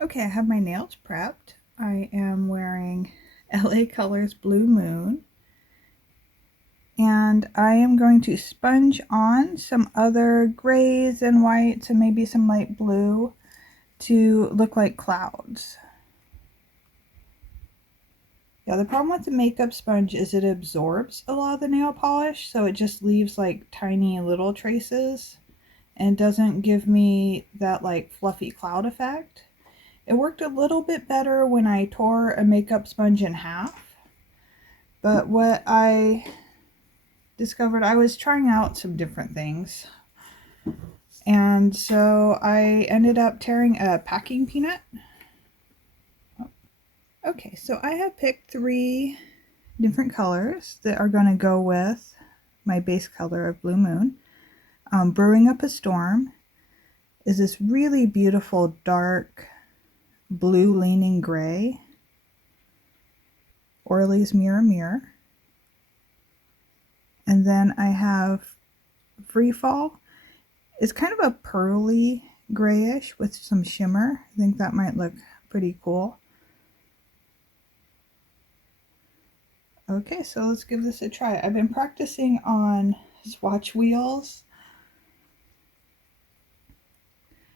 Okay, I have my nails prepped. I am wearing LA Colors Blue Moon. And I am going to sponge on some other grays and whites and maybe some light blue to look like clouds. Yeah, the problem with the makeup sponge is it absorbs a lot of the nail polish, so it just leaves like tiny little traces and doesn't give me that like fluffy cloud effect. It worked a little bit better when I tore a makeup sponge in half, but what I discovered, I was trying out some different things, and so I ended up tearing a packing peanut. Okay, so I have picked 3 different colors that are going to go with my base color of Blue Moon. Brewing Up a Storm is this really beautiful dark blue leaning gray. Orly's Mirror Mirror. And then I have Free Fall. It's kind of a pearly grayish with some shimmer. I think that might look pretty cool. Okay, so let's give this a try. I've been practicing on swatch wheels.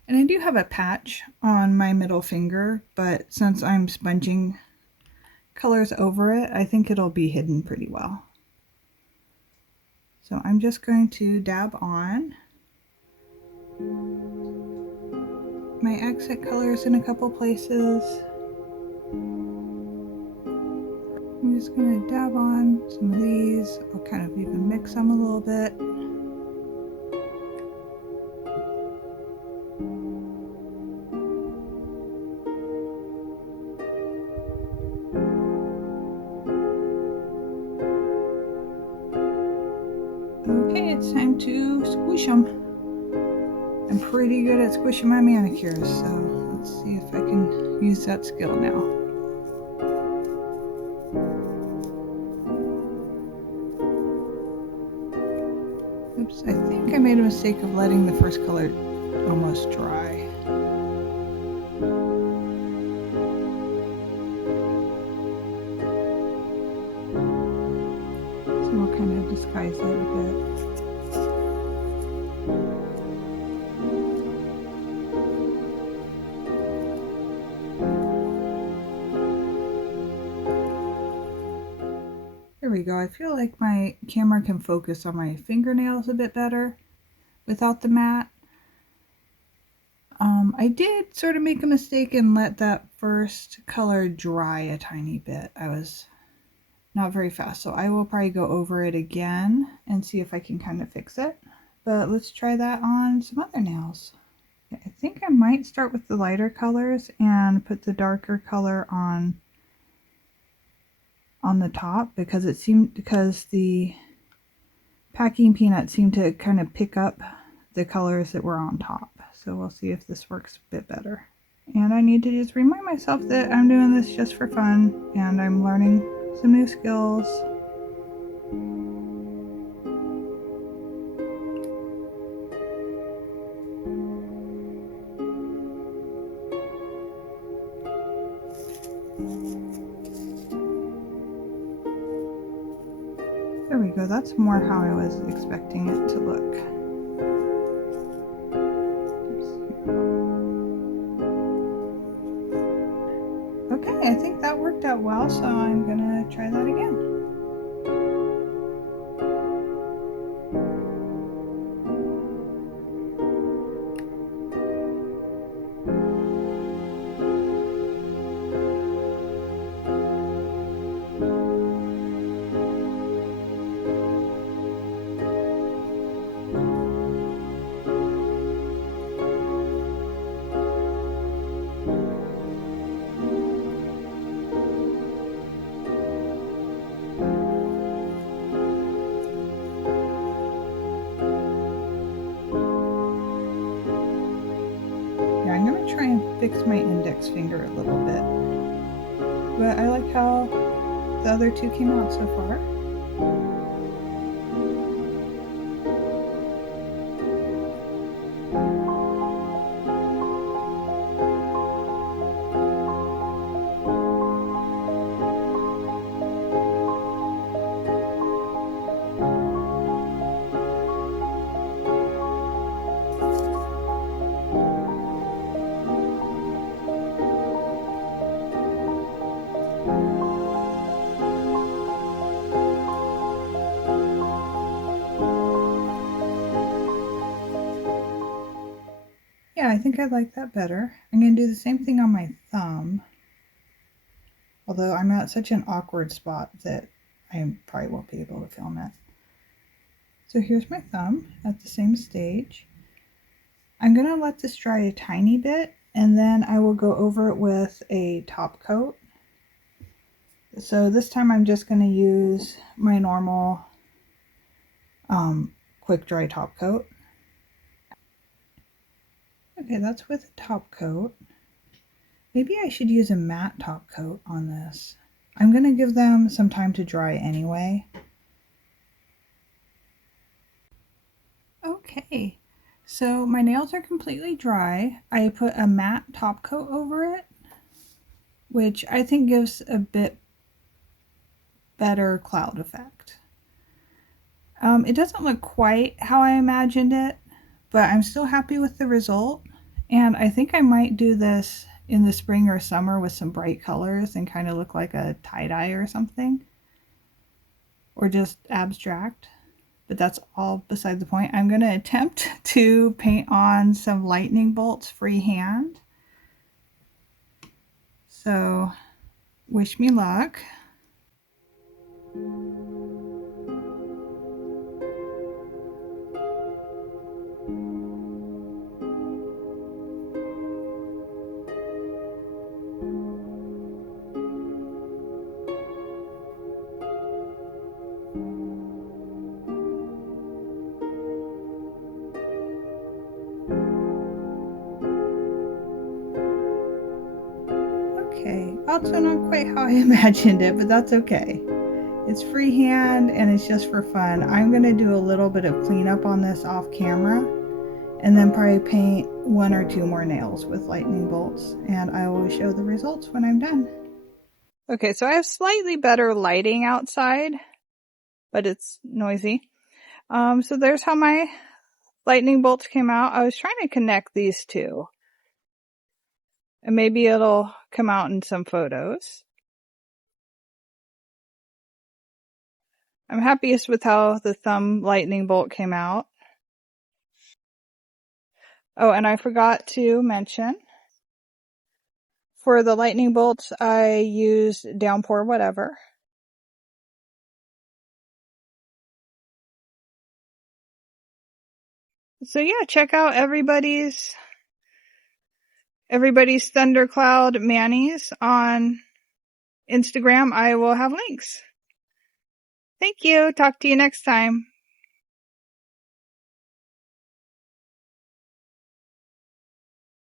And I do have a patch on my middle finger, but since I'm sponging colors over it, I think it'll be hidden pretty well. So I'm just going to dab on my accent colors in a couple places. I'm just going to dab on some of these. I'll kind of even mix them a little bit. Okay, it's time to squish them. I'm pretty good at squishing my manicures, so let's see if I can use that skill now. Oops, I think I made a mistake of letting the first color almost dry. So we'll kind of disguise it a bit. There we go. I feel like my camera can focus on my fingernails a bit better without the matte. I did sort of make a mistake and let that first color dry a tiny bit. I was not very fast, so I will probably go over it again and see if I can kind of fix it. But let's try that on some other nails. I think I might start with the lighter colors and put the darker color on the top, because the packing peanut seemed to kind of pick up the colors that were on top. So we'll see if this works a bit better. And I need to just remind myself that I'm doing this just for fun and I'm learning some new skills. There we go, that's more how I was expecting it to look. Okay, I think that worked out well, so I'm gonna try that again. I'm going to try and fix my index finger a little bit, but I like how the other 2 came out so far. think I like that better. I'm going to do the same thing on my thumb. Although I'm at such an awkward spot that I probably won't be able to film it. So here's my thumb at the same stage. I'm going to let this dry a tiny bit, and then I will go over it with a top coat. So this time I'm just going to use my normal quick dry top coat. Okay, that's with a top coat. Maybe I should use a matte top coat on this. I'm going to give them some time to dry anyway. Okay, so my nails are completely dry. I put a matte top coat over it, which I think gives a bit better cloud effect. It doesn't look quite how I imagined it, but I'm still happy with the result. And I think I might do this in the spring or summer with some bright colors and kind of look like a tie-dye or something. Or just abstract. But that's all beside the point. I'm going to attempt to paint on some lightning bolts freehand. So, wish me luck. Okay, also not quite how I imagined it, but that's okay. It's freehand and it's just for fun. I'm going to do a little bit of cleanup on this off camera and then probably paint 1 or 2 more nails with lightning bolts, and I will show the results when I'm done. Okay, so I have slightly better lighting outside, but it's noisy. So there's how my lightning bolts came out. I was trying to connect these two, and maybe it'll come out in some photos. I'm happiest with how the thumb lightning bolt came out. Oh, and I forgot to mention, for the lightning bolts, I used Downpour whatever. So yeah, check out everybody's Thundercloud Manis on Instagram. I will have links. Thank you. Talk to you next time.